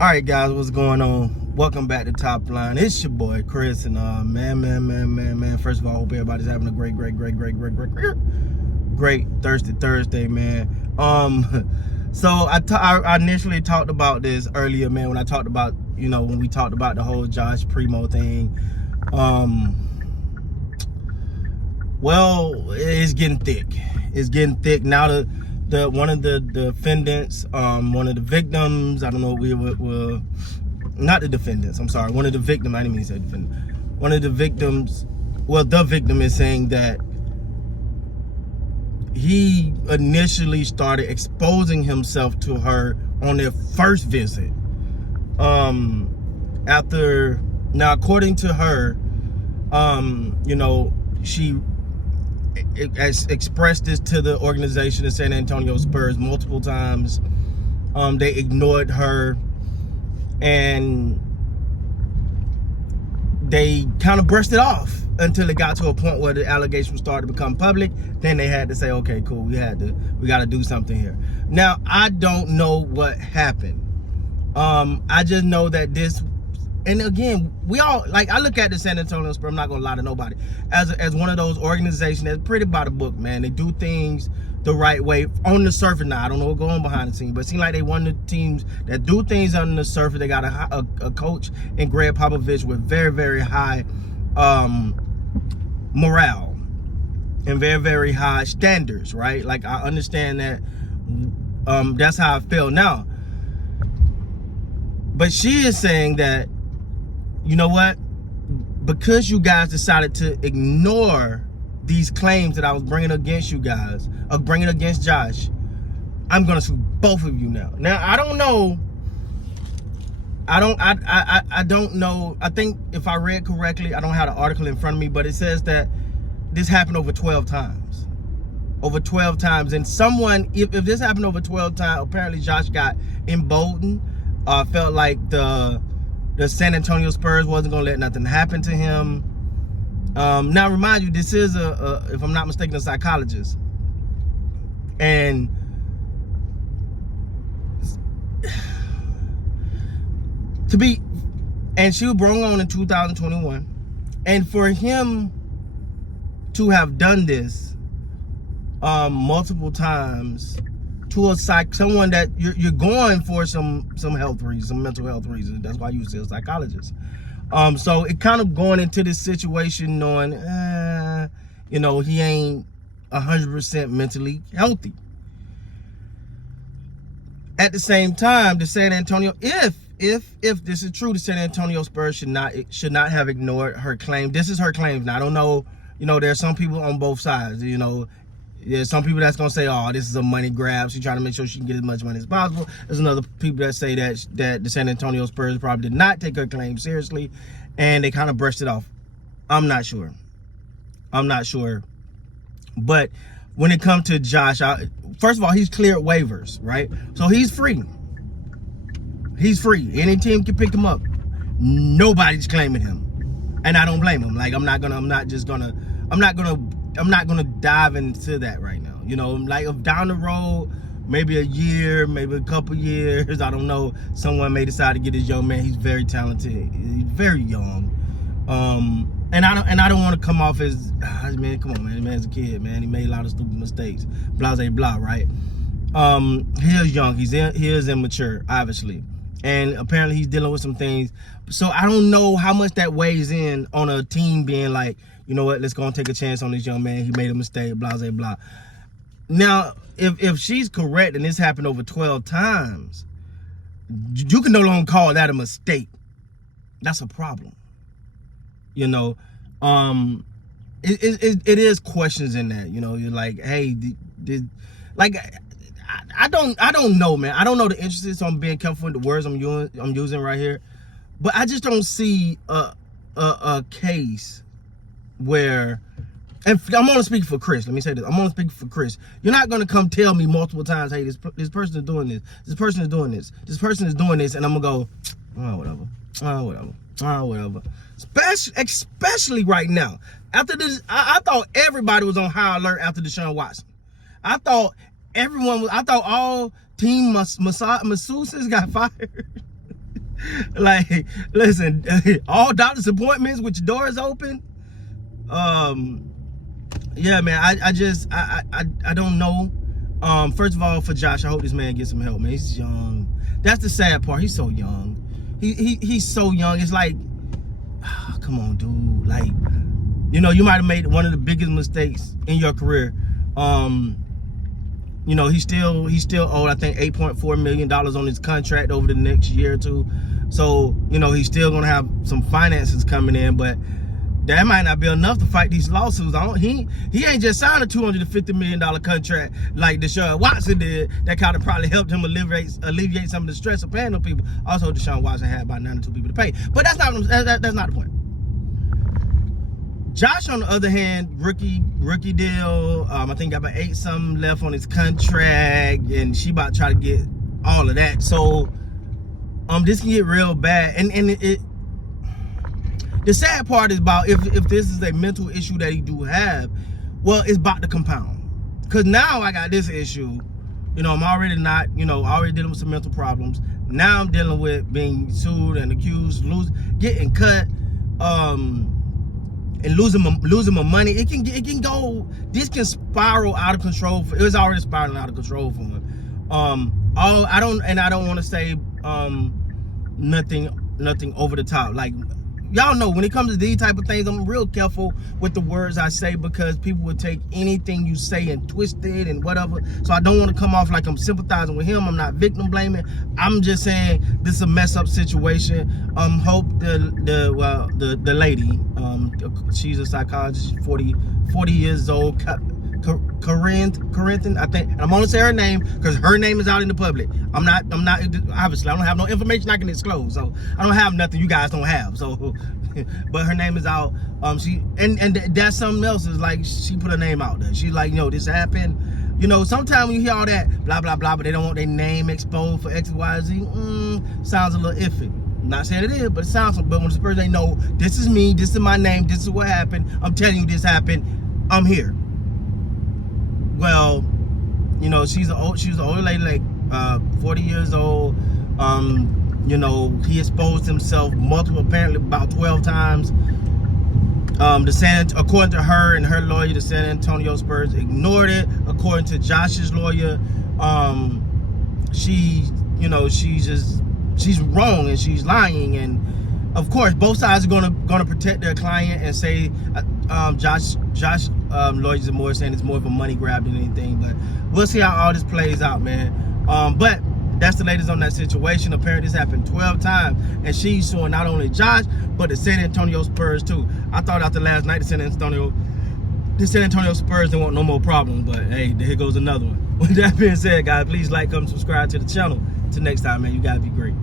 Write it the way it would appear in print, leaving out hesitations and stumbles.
All right, guys, what's going on? Welcome back to Top Line. It's your boy Chris, and man. First of all, I hope everybody's having a great Thirsty Thursday, man. So I initially talked about this earlier, man. When I talked about, when we talked about the whole Josh Primo thing. Well, it's getting thick. It's getting thick now. The one of the defendants, one of the victims, I don't know, we were not the defendants, I'm sorry, one of the victims, I didn't mean to say defendant. One of the victims, well, the victim is saying that he initially started exposing himself to her on their first visit. Now according to her, she expressed this to the organization, the San Antonio Spurs, multiple times. They ignored her, and they kind of brushed it off until it got to a point where the allegations started to become public. Then they had to say, okay, cool, we got to do something here. Now, I don't know what happened. I just know that this, and again, we all, like, I look at the San Antonio Spurs, I'm not gonna lie to nobody, as one of those organizations that's pretty by the book, man. They do things the right way on the surface. Now, I don't know what's going on behind the scenes, but it seems like they one of the teams that do things on the surface. They got a coach in Greg Popovich with very, very high morale and very, very high standards, right? Like, I understand that. That's how I feel now. But she is saying that, you know what? Because you guys decided to ignore these claims that I was bringing against you guys, bringing against Josh, I'm gonna sue both of you now. Now, I don't know. I don't know. I think if I read correctly, I don't have the article in front of me, but it says that this happened over 12 times. Over 12 times. And someone, if this happened over 12 times, apparently Josh got emboldened, felt like the San Antonio Spurs wasn't gonna let nothing happen to him. Now, remind you, this is if I'm not mistaken, a psychologist, and she was brought on in 2021, and for him to have done this multiple times to someone that you're going for some health reasons, some mental health reasons. That's why you say a psychologist. So it kind of going into this situation knowing, he ain't 100% mentally healthy. At the same time, the San Antonio, if this is true, the San Antonio Spurs should not have ignored her claim. This is her claim. Now, I don't know. There's some people on both sides. There's some people that's gonna say, "Oh, this is a money grab. She's trying to make sure she can get as much money as possible." There's another people that say that the San Antonio Spurs probably did not take her claim seriously, and they kind of brushed it off. I'm not sure. But when it comes to Josh, first of all, he's cleared waivers, right? So he's free. He's free. Any team can pick him up. Nobody's claiming him, and I don't blame him. Like, I'm not gonna dive into that right now. Like, if down the road, maybe a year, maybe a couple years, I don't know, someone may decide to get this young man. He's very talented. He's very young. And I don't want to come off as, man, come on, man. This man's a kid, man. He made a lot of stupid mistakes. Blah, blah, blah, right? He is young. He is immature, obviously. And apparently he's dealing with some things. So I don't know how much that weighs in on a team being like, you know what, let's go and take a chance on this young man. He made a mistake, blah, blah, blah. Now, if she's correct and this happened over 12 times, you can no longer call that a mistake. That's a problem. It is questions in that. You're like, hey, I don't know, man. I don't know the emphasis on being careful with the words I'm using right here, but I just don't see a case where, and I'm gonna speak for Chris. Let me say this. I'm gonna speak for Chris. You're not gonna come tell me multiple times, hey, this person is doing this. This person is doing this. This person is doing this, and I'm gonna go, whatever. Especially right now. After this, I thought everybody was on high alert after Deshaun Watson. I thought all team masseuses got fired. Like, listen, all doctor's appointments with your doors open. Yeah, man, I don't know. First of all, for Josh, I hope this man gets some help, man. He's young. That's the sad part. He's so young. He's so young. It's like, come on, dude. Like, you know, you might have made one of the biggest mistakes in your career. You know, he's still owed, I think, $8.4 million on his contract over the next year or two. So, you know, he's still gonna have some finances coming in, but that might not be enough to fight these lawsuits. He ain't just signed a $250 million contract like Deshaun Watson did. That kind of probably helped him alleviate some of the stress of paying those people. Also, Deshaun Watson had about 92 people to pay. But that's not the point. Josh, on the other hand, rookie deal. I think got about 8 something left on his contract, and she about to try to get all of that. So, this can get real bad. And the sad part is about if this is a mental issue that he do have, well, it's about to compound. Cause now I got this issue. You know, I'm already already dealing with some mental problems. Now I'm dealing with being sued and accused, getting cut, and losing my money. It can go. This can spiral out of control. It was already spiraling out of control for him. I don't want to say nothing over the top. Like, y'all know, when it comes to these type of things, I'm real careful with the words I say, because people will take anything you say and twist it and whatever. So I don't want to come off like I'm sympathizing with him. I'm not victim blaming. I'm just saying this is a mess up situation. Hope the lady, she's a psychologist, 40 years old, Corinth, I think, and I'm gonna say her name because her name is out in the public. I'm not obviously I don't have no information I can disclose, so I don't have nothing you guys don't have. So, but her name is out. She and that's something else, is like, she put her name out there. She's like, this happened. You know, sometimes when you hear all that blah blah blah, but they don't want their name exposed for X, Y, Z. Sounds a little iffy. I'm not saying it is, but it sounds. But when the Spurs, they know this is me, this is my name, this is what happened. I'm telling you, this happened. I'm here. Well, you know, she was an older lady, like 40 years old. You know, he exposed himself apparently about 12 times. According to her and her lawyer, the San Antonio Spurs ignored it. According to Josh's lawyer, she's wrong and she's lying, and of course both sides are gonna protect their client and say Josh lawyers are more saying it's more of a money grab than anything. But we'll see how all this plays out, man. But that's the latest on that situation. Apparently this happened 12 times, and she's suing not only Josh but the San Antonio Spurs too. I thought after last night the San Antonio Spurs didn't want no more problems, but hey, here goes another one. With that being said, guys, please like, comment, subscribe to the channel. Till next time, man, you guys be great.